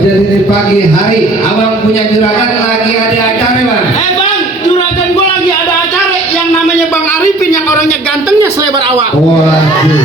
jadi di pagi hari abang punya juragan lagi ada acara bang. Bang, juragan gua lagi ada acara yang namanya Bang Arifin yang orangnya gantengnya selebar awak. Waduh.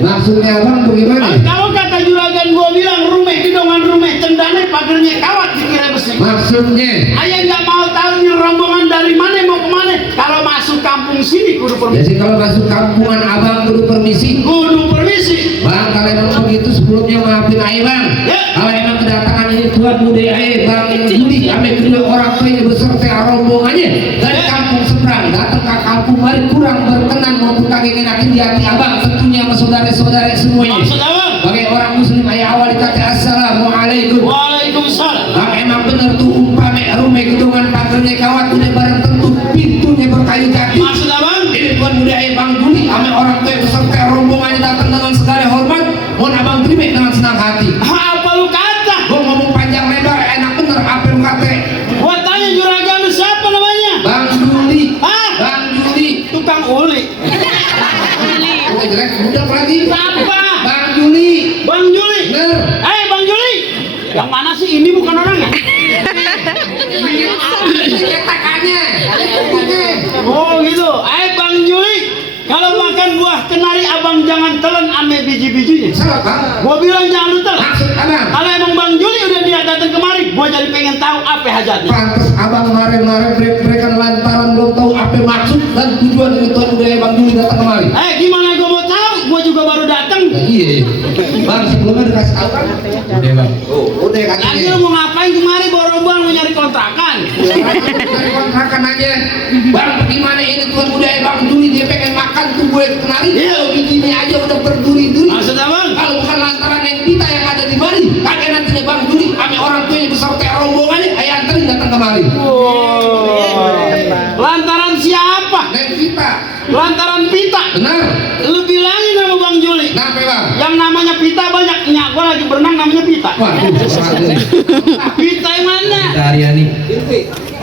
Maksudnya abang bagaimana? Kalau kata juragan gua bilang rumah gedongan rumah cendane pagernya kawat dikira besi. Maksudnya? Ayah nggak mau tahu nih rombongan dari mana mau kemana. Kalau masuk kampung sini kudu permisi. Jadi kalau masuk kampungan abang kudu permisi. Kudu permisi. Bang, kalau emang begitu sebelumnya maafin aja bang. Ya. Kalau emang kedatangan ini Tuhan budaya bang Juli, kami kedua orang tuanya beserta rombongannya dari kampung seberang datang ke kampung mari kurang berkenan maupun kagak enakin di hati abang tentunya sama saudara-saudara semuanya. Maksud abang? Sebagai orang muslim ayah awal dikata assalamualaikum. Waalaikumsalam. Bang emang bener tuh umpame rumah gedongan pagernya kawat udah bareng tentu pintunya berkayu jati. Maksud abang? Ini Tuhan budaya bang Juli, kami orang tua beserta rombongannya datang dengan segala hormat. Mohon abang terima dengan senang hati. Apa lu kata? Gua ngomong panjang lebar enak bener apa lu kata? Gua tanya juragan lu siapa namanya? Bang Juli. Hah? Bang Juli. Tukang uli. Udah jelek udah lagi. Apa? Bang Juli. Bang Juli. Bener. Bang Juli. Yang mana sih ini bukan orangnya? Cetakannya. Oh gitu. Bang Juli. Kalau makan buah kenari abang jangan telan ame biji-bijinya. Salah bang. Gua bilang jangan lu telan. Maksud abang. Kalau emang Bang Juli udah dia datang kemari, gua jadi pengen tahu apa hajatnya. Pantes abang kemarin-kemarin break-breakan lantaran belum tahu apa maksud dan tujuan dari Tuhan budaya bang Juli datang kemari. Gimana gua mau tahu? Gua juga baru datang. Iya. Bang sebelumnya dikasih tahu kan? Udah bang. Oh, udah Lagi katanya. lu mau ngapain kemari bawa rombongan mau nyari kontrakan? Dari kontrakan aja. Bang, gimana ini Tuhan budaya bang Juli dia pengen makan tuh gue kenari. Iya. Bikinnya aja udah berduri-duri. Maksud abang? Kalau bukan lantaran yang kita yang ada di mari, kakek nantinya bang Juli, kami orang tuanya beserta rombongannya, ayah anterin datang kemari. Lantaran siapa? Neng kita. Lantaran Pita. Benar. Lu bilangin sama Bang Juli. Kenapa bang? Yang namanya Pita banyak. Nyak gua lagi berenang namanya Pita. Waduh, waduh. Pita yang mana? Kita Aryani,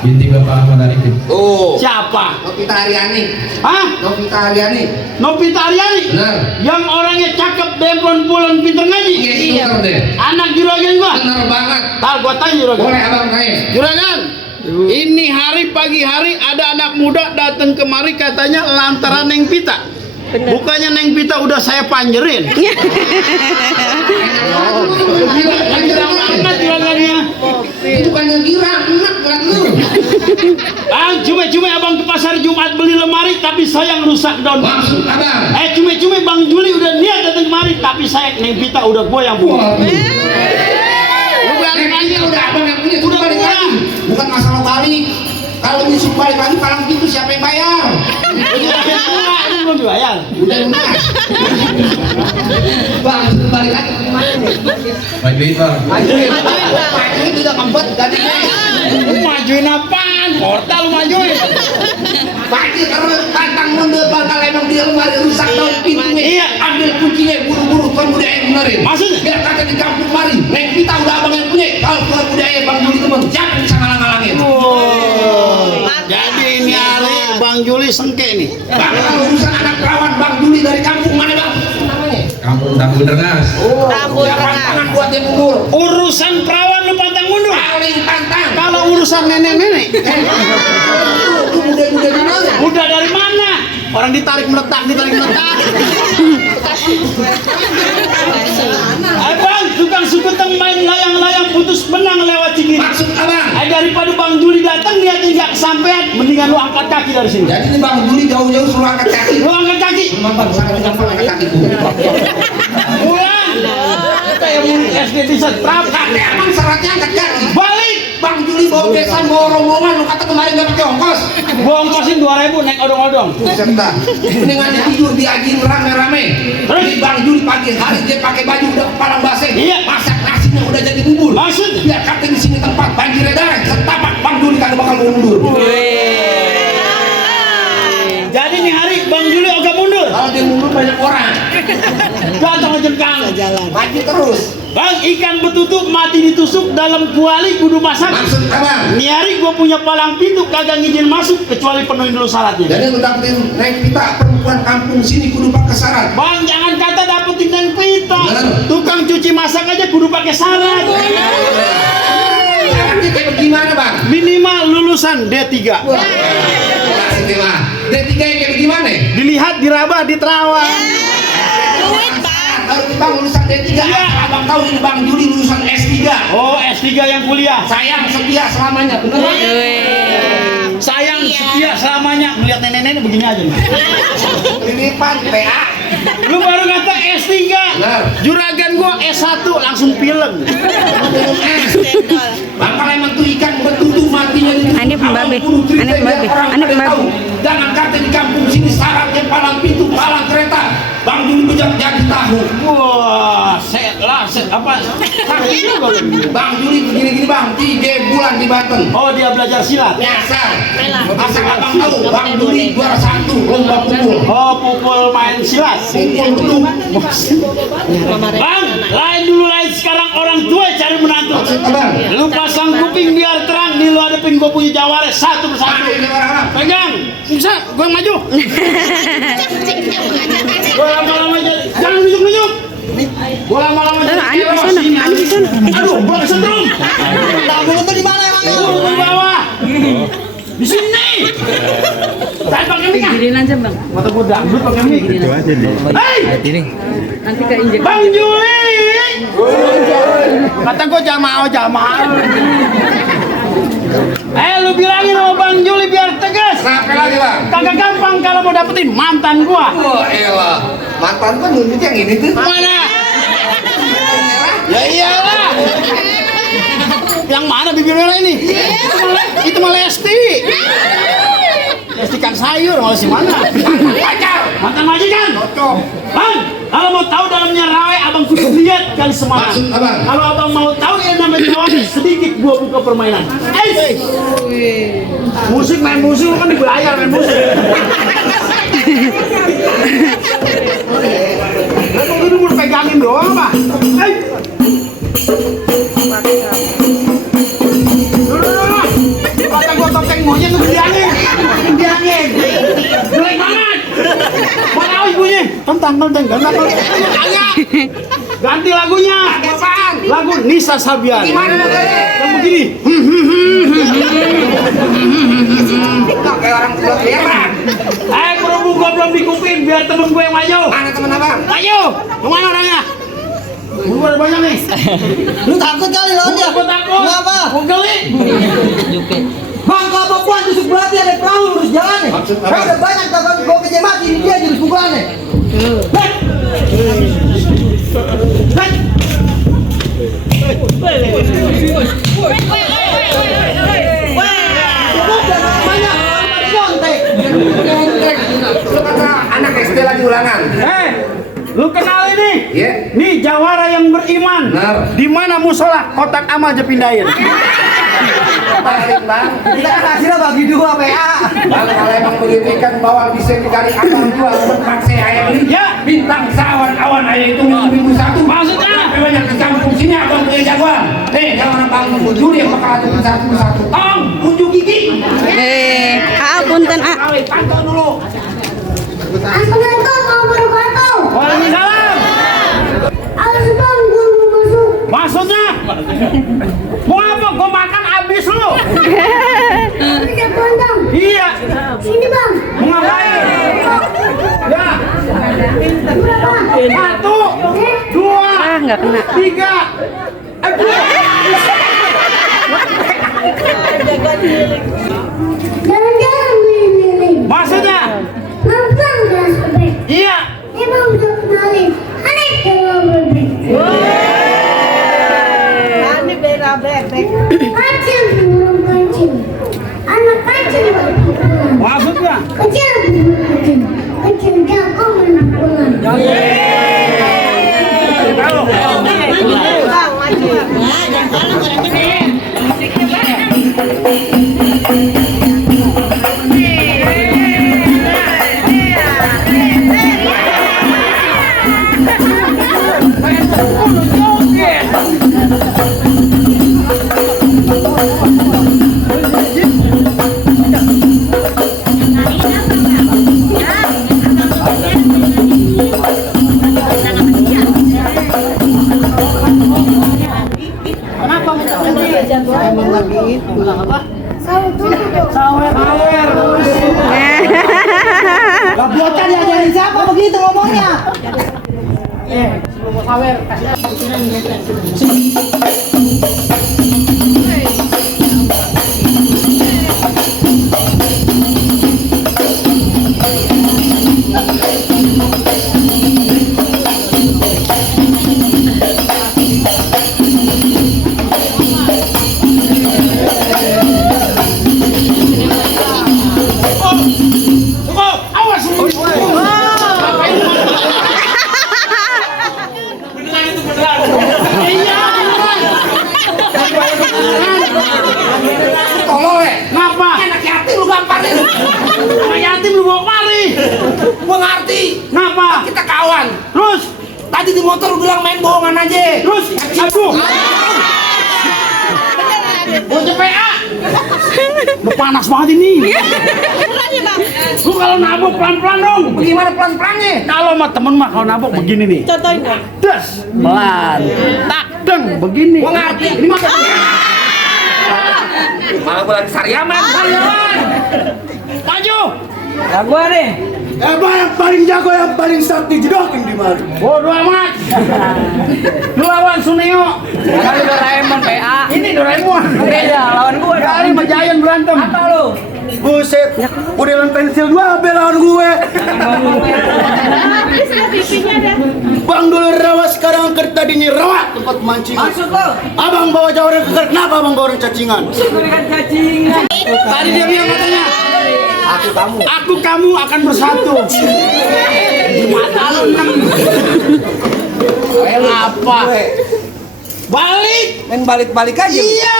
binti Bapak Ahmad Arifin. Oh. Siapa? Novita Aryani. Hah? Novita Aryani. Novita Aryani? Benar. Yang orangnya cakep, demplon, pulen, pinter ngaji? Iya, itu deh. Anak juragan gua? Benar banget. Ntar gua tanya juragan. Boleh abang tanya. Juragan, ini hari pagi hari ada anak muda datang kemari katanya lantaran Neng Pita. Bukannya Neng Pita udah saya panjerin. Girang banget juragannya. Itu bukannya girang, enak berat lu. Bang, cuma-cuma abang ke pasar Jumat beli lemari tapi sayang rusak daun. Maksud abang. Cuma-cuma Bang Juli udah niat datang kemari tapi saya Neng Pita udah goyang. Wah. Lu balik lagi Udah abang yang punya, Udah sudah balik punya. lagi. Bukan masalah balik. Kalau disuruh balik lagi, palang pintu siapa yang bayar? Ini belum dibayar. Udah lunas. Bang, suruh balik lagi ke mana nih? Majuin bang. Majuin. Majuin udah kempet tadi. Majuin apaan? Portal majuin. Pagi karena pantang mundur bakal emang dia lemari rusak daun pintunya. Iya. Ambil kuncinya buru-buru Tuhan budaya yang benerin. Maksudnya? Biar kata di kampung mari. Neng kita udah abang yang punya. Kalau Tuhan budaya bang Juli temen, siapa yang bisa ngalang-ngalangin? Jadi ini hari Bang Juli sengke nih. Bang, kalau urusan anak perawan Bang Juli dari kampung mana bang? Namanya? Kampung Tambun Rengas. Oh, siapa tangan buat dia mundur? Urusan perawan lu pantang mundur. Paling tantang. Kalau urusan nenek-nenek, Itu muda-muda di mana? udah dari mana? Orang ditarik meletak. Bang, tukang suketeng main layang-layang putus benang lewat Cigiri. Maksud abang? Daripada Bang Juli datang niatnya nggak kesampean, mendingan lu angkat kaki dari sini. Jadi ini Bang Juli jauh-jauh suruh angkat kaki. Lu angkat kaki. Mampan sangat gampang angkat kaki tuh. Pulang. Kayak murid SD di setrap. Kakek emang syaratnya angkat kaki. Balik. Bang Juli bawa besan, bawa rombongan, lu kata kemarin gak pakai ongkos. Gua ongkosin 2.000 naik odong-odong. Buset dah. Mendingan dia tidur diajiin rame-rame. Terus? Ini Bang Juli pagi hari dia pakai baju udah kepalang basah. Iya. Masak nasinya udah jadi bubur. Maksudnya? Biar kata di sini tempat banjirnya darah. Setapak Bang Juli kagak bakal mundur. Jadi nih hari Bang Juli agak mundur. Kalau dia mundur banyak orang. Ganteng jengkang. Maju terus. Bang, ikan betutu mati ditusuk dalam kuali kudu masak. Maksud abang? Nih hari gua punya palang pintu kagak ngizin masuk kecuali penuhin dulu syaratnya. Jadi lu dapetin Neng Pita perempuan kampung sini kudu pakai syarat. Bang, jangan kata dapetin Neng Pita. Bener. Tukang cuci masak masak aja kudu pakai syarat. Syaratnya kayak bagaimana bang? Minimal lulusan D3. Maksudnya bang, D3 yang kayak bagaimana? Dilihat, diraba, diterawang. Bang lulusan D3, abang tahu ini Bang Juli lulusan S3. Oh, S3 yang kuliah. Sayang setia selamanya, bener bang? Sayang setia selamanya. Melihat nenek-nenek begini aja nih. Titipan PA. Lu baru kata S3. Benar. Juragan gua S1 langsung pileng. Bang kalau emang tuh ikan betutu matinya itu. Aneh pembabe, aneh pembabe, aneh pembabe. Jangan kata di kampung sini syaratnya palang pintu, palang kereta. Bang Juli bejak jadi tahu. Wah, apa? Sakit juga lu. Bang Juli begini-gini bang, 3 bulan di Banten. Oh, dia belajar silat. Nyasar. Asal abang tahu, Bang Juli juara 1 lomba pukul. Oh, pukul main silat. Pukul beduk. Bang, lain dulu lain sekarang orang tua cari menantu. Maksud abang? Lu pasang kuping biar terang, nih lu hadapin gua punya jawara satu persatu. Ini orang-orang. Pegang, bisa, gua yang maju. Gua lama-lama jadi, jangan nunjuk-nunjuk. Gua lama-lama jadi. Aneh di sana, aneh di sana. Aduh, gua kesetrum. Tabung itu di mana emang? Gua di bawah. Di sini. Saya pakai mic. Gini aja bang. Mata gua dangdut pakai mic. Itu aja deh. Hei, Nanti keinjek. Bang Juli. Kata gua jamaah. Lu bilangin sama Bang Juli biar tegas. Kenapa lagi bang? Kagak gampang kalau mau dapetin mantan gua. Oh elah, mantan kan nunjuk yang ini tuh. Mana? Ya iyalah. Yang mana bibir merah ini? Itu malah Lesti. Lesti Kang Sayur, malah si mana? Pacar. Mantan majikan. Cocok. Bang, kalau mau tahu dalamnya rawe, abang kudu lihat kali semalam. Maksud abang? Kalau abang mau tahu yang namanya jawab, sedikit gua buka permainan. Musik main musik, lu kan dibayar main musik. Lu udah pegangin doang, Pak. Kata gua topeng monyet lu biangin. Jelek banget. Mana ibunya? Tentang. Ganti lagunya. Apaan? Lagu Nisa Sabian. Gimana lagi? Yang begini. Kayak orang buat heran. Kerupuk gua belum dikupin biar temen gue yang maju. Mana temen abang? Maju. Kemana orangnya? Gua ada banyak nih. Lu takut kali lawan dia? Gua takut. Kenapa? Gua geli. Bang, kalau Papua tusuk berarti ada perahu lurus jalan nih. Maksud apa? Kan udah banyak takut bawa ke jemaat ini dia jurus pukulan nih. Cukup dan namanya orang pada nyontek. Lu kata anak SD lagi ulangan. Lu kenal ini? Iya. Nih jawara yang beriman. Benar. Di mana musola kotak amal aja pindahin. Balik bang. Kita kan hasilnya bagi 2 PA. Bang kalau emang begitu ikan bawal bisa dikali abang dua tempat saya ayam ini. Ya. Bintang sawan awan ayam itu minggu 1. Maksudnya? Sampai banyak di kampung sini abang punya jagoan. Jangan abang nunggu juri yang bakal ada satu. Tong, unjuk gigi. Punten A. Pantau dulu. Assalamualaikum warahmatullahi wabarakatuh. Waalaikumsalam. Al-Subhan guru masuk. Maksudnya? Mau apa? Gua makan habis lu. Tidak pandang. Iya. Sini bang. Mau ngapain? Ya. Berapa? 1, 2, Nggak kena. 3. Jalan-jalan keliling-keliling. Maksudnya? Pelan-pelan gak sampai. Iya. Emang udah kenalin. Aneh jangan bebek. Kancing belum kancing. Anak kancing gak pulang. Maksudnya? Kecil belum kancing. Kecil jago menang pulang. Emang lagi itu. Sawer dulu dong. Sawer. Gak bocah diajarin siapa begitu ngomongnya? Sawer. Tolol Ngapa? anak yatim lu gamparin. Anak yatim lu bawa kemari. Gua ngerti. Ngapa? Kita kawan. Terus? Tadi di motor lu bilang main bohongan aja. Terus? Aduh. Bocah PA. Lu panas banget ini. Lu kalau nabok pelan-pelan dong. Bagaimana pelan-pelannya? Kalau sama temen mah kalau nabok begini nih. Contohin dong. Des, pelan. Tak, deng, begini. Gua ngerti. Ini mah Malah gua lagi Saryaman. maju. Ya gua nih. Yang paling jago, yang paling sakti jedokin di mari. Bodoh amat. Lu lawan Suneo. Kali Doraemon PA. Ini Doraemon. Beda lawan gua. Kali sama Giant berantem. Apa lu? Buset, modelan pensil gua lawan gue. Bang dulu rawa, sekarang angker tadinya rawa tempat mancingan. Maksud lu? Abang bawa jauran keker, kenapa abang bawa orang cacingan? Berikan cacingan. Tadi dia bilang katanya, aku kamu akan bersatu. Mata lu enam. Apa? Balik. Main balik-balik aja. Iya.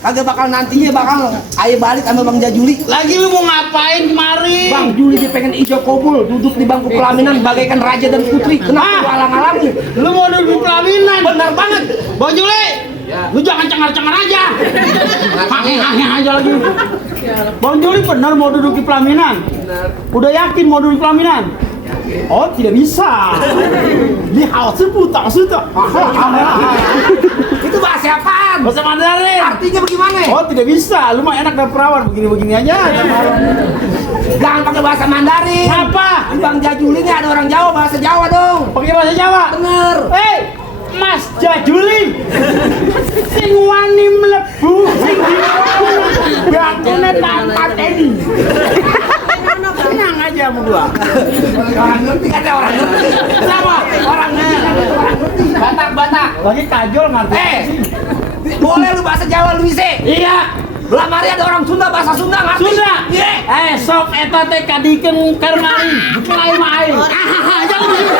Kagak bakal nantinya bakal ayo balik sama Bang Jajuli. Lagi lu mau ngapain kemari? Bang Juli dia pengen ijo kobul duduk di bangku pelaminan bagaikan raja dan putri. Kenapa lu alang-alangi? Lu mau duduk pelaminan? Benar banget. Bang Juli, lu jangan cengar-cengar aja. Hahe aja lagi. Bang Juli benar mau duduk di pelaminan? Udah yakin mau duduk di pelaminan? Oh, tidak bisa. Ini harus putar sudah. Itu bahasa apaan? Bahasa Mandarin. Artinya bagaimana? Oh, tidak bisa. Lu mah enak dan perawan begini-begini aja. Jangan pakai bahasa Mandarin. Apa? Di Bang Jajuli ini ada orang Jawa, bahasa Jawa dong. Pakai bahasa Jawa. Bener. Mas Jajuli. Sing wani mlebu, sing dilaku. Bakune tanpa teni. Tenang aja sama gua. Orang ngerti kan ada orang ngerti. Kenapa? Orang ngerti. Batak. Lagi kajol ngerti. Boleh lu bahasa Jawa lu bisa. Iya. Lamari ada orang Sunda bahasa Sunda ngerti. Sunda. Iya. Sok eta teh kadikeun karmari. Kelai mah aing. Jangan begitu.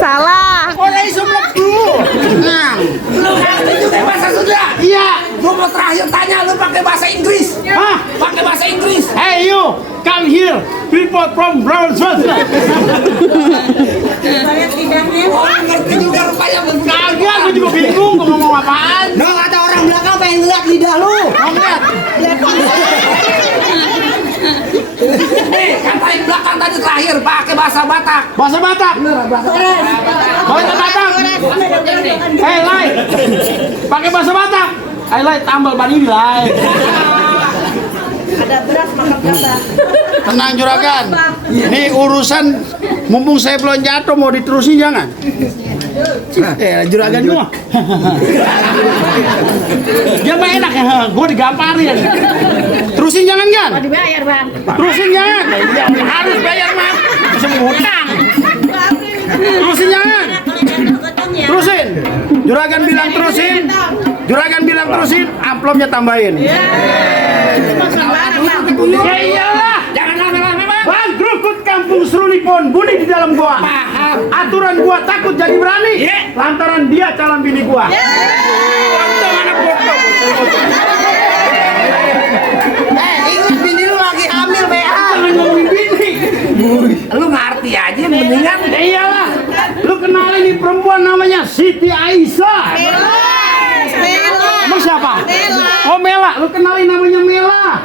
Salah. Orang iso mlebu. Tenang. Lu ngerti juga bahasa Sunda? Iya. Gua mau terakhir tanya lu pakai bahasa Inggris. Hah? Pakai bahasa Inggris. Hey you, come here. People from Brownsville. Orang ngerti juga rupanya bener. Kagak, gue juga bingung gua ngomong apaan. Dong ada orang belakang pengen lihat lidah lu. Ngeliat. Nih, kata yang belakang tadi terakhir pakai bahasa Batak. Bahasa Batak. Bahasa Bahasa Batak. Hey, Lai. Pakai bahasa Batak. Hey, Lai, tambal ban ini, Lai. Ada beras makan berapa? Tenang, juragan. Ini urusan mumpung saya belum jatuh mau diterusin jangan. Juragan gua. Dia mah enak ya, gua digamparin. Terusin jangan kan? Mau dibayar, Bang. Terusin jangan. Ya, harus bayar mah. Bisa ngutang. Terusin jangan. Terusin. Juragan bilang terusin. Juragan bilang terusin, amplopnya tambahin. Ya iyalah. Jangan lama-lama, Bang. Bang, Krukut kampung Serunipon, bunyi di dalam gua. Paham. Aturan gua takut jadi berani. Lantaran dia calon bini gua. Untung anak bodoh. Ingat bini lu lagi hamil, BA. Jangan ngomongin bini. Lu ngerti aja mendingan. Ya iyalah. Lu kenalin nih perempuan namanya Siti Aisyah. Emang siapa? Mela. Oh Mela, lu kenalin namanya Mela.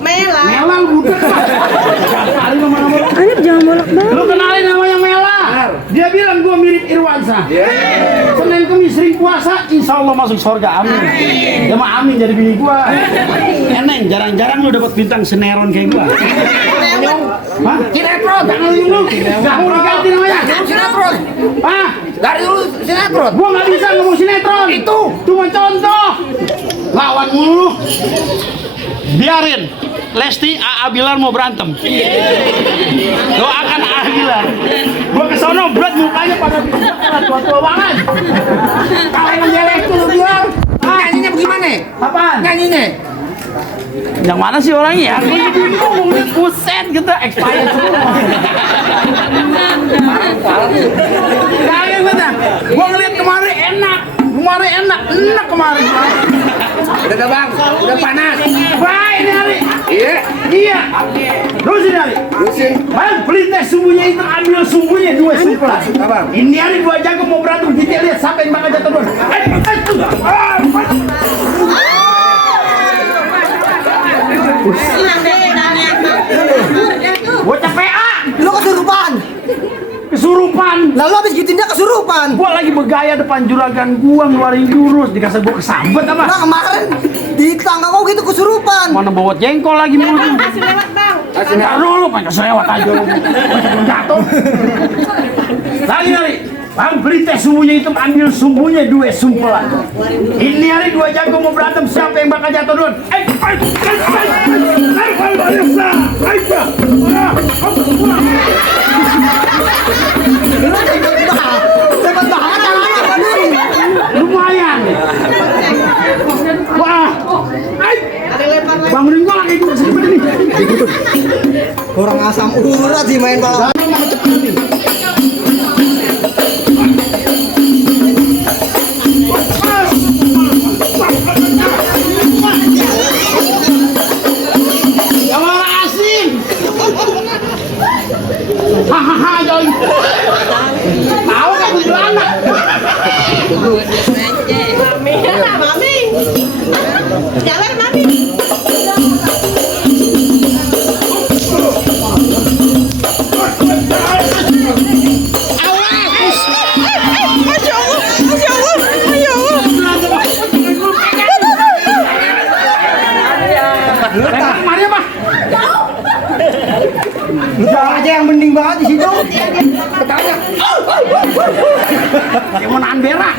Mela lu budak. Kali nama-nama lu. Ayo jangan bolak-balik. Lu kenalin namanya Mela. Dia Dia bilang gua mirip Irwansyah. Senin Kemis sering puasa, insya Allah masuk surga. Amin. Ya mah amin jadi bini gua. Eneng, jarang-jarang lu dapat bintang sinetron kayak gua. Hah? Sinetron. Jangan lu. Gak mau diganti namanya. Sinetron. Hah? Dari dulu sinetron. Gua nggak bisa ngomong sinetron. Itu Cuma contoh. Lawan mulu. Biarin. Lesti, A.A. Bilar mau berantem. Doakan A.A. Bilar. Gua kesono berat mukanya pada tua-tua banget. kalau ngejelek tuh bilang nyanyinya bagaimana? Apaan? Nyanyinya. Yang mana sih orangnya ya? Aku bingung, buset gitu, expired semua. Kaget bener. Gua ngeliat kemarin enak kemarin. Udah bang, udah panas. Baik ini hari. Iya. Iya. Terusin hari. Terusin. Bang, beli teh sumbunya itu, ambil sumbunya 2 sumpulan. Abang. Ini hari 2 jago mau berantem, kita lihat siapa yang bakal jatuh duluan. Bocah PA, Lo kesurupan. kesurupan. Lalu habis gitu dia kesurupan. Gua lagi bergaya depan juragan gua ngeluarin jurus, dikasih gua kesambet apa? Nah kemarin di tangga kau gitu kesurupan. Mana bawa jengkol lagi mulu. Kasih lewat bang. Entar dulu, pengen keselewat aja lu. Belum jatuh. Lagi. Bang, beli teh sumbunya itu, ambil sumbunya 2 sumpulan. Ini hari 2 jago mau berantem, siapa yang bakal jatuh duluan? Cepet banget anak tadi. Lumayan. Wah. Bang Ringo lagi ikut sini nih. Orang asam urat sih main balap. Yang orang asing. Hahaha, Joy. Tahu kan kuntilanak? Mami. Jalan mami. Kemari apa? Jangan aja yang mending banget di situ. Kayak mau nahan berak.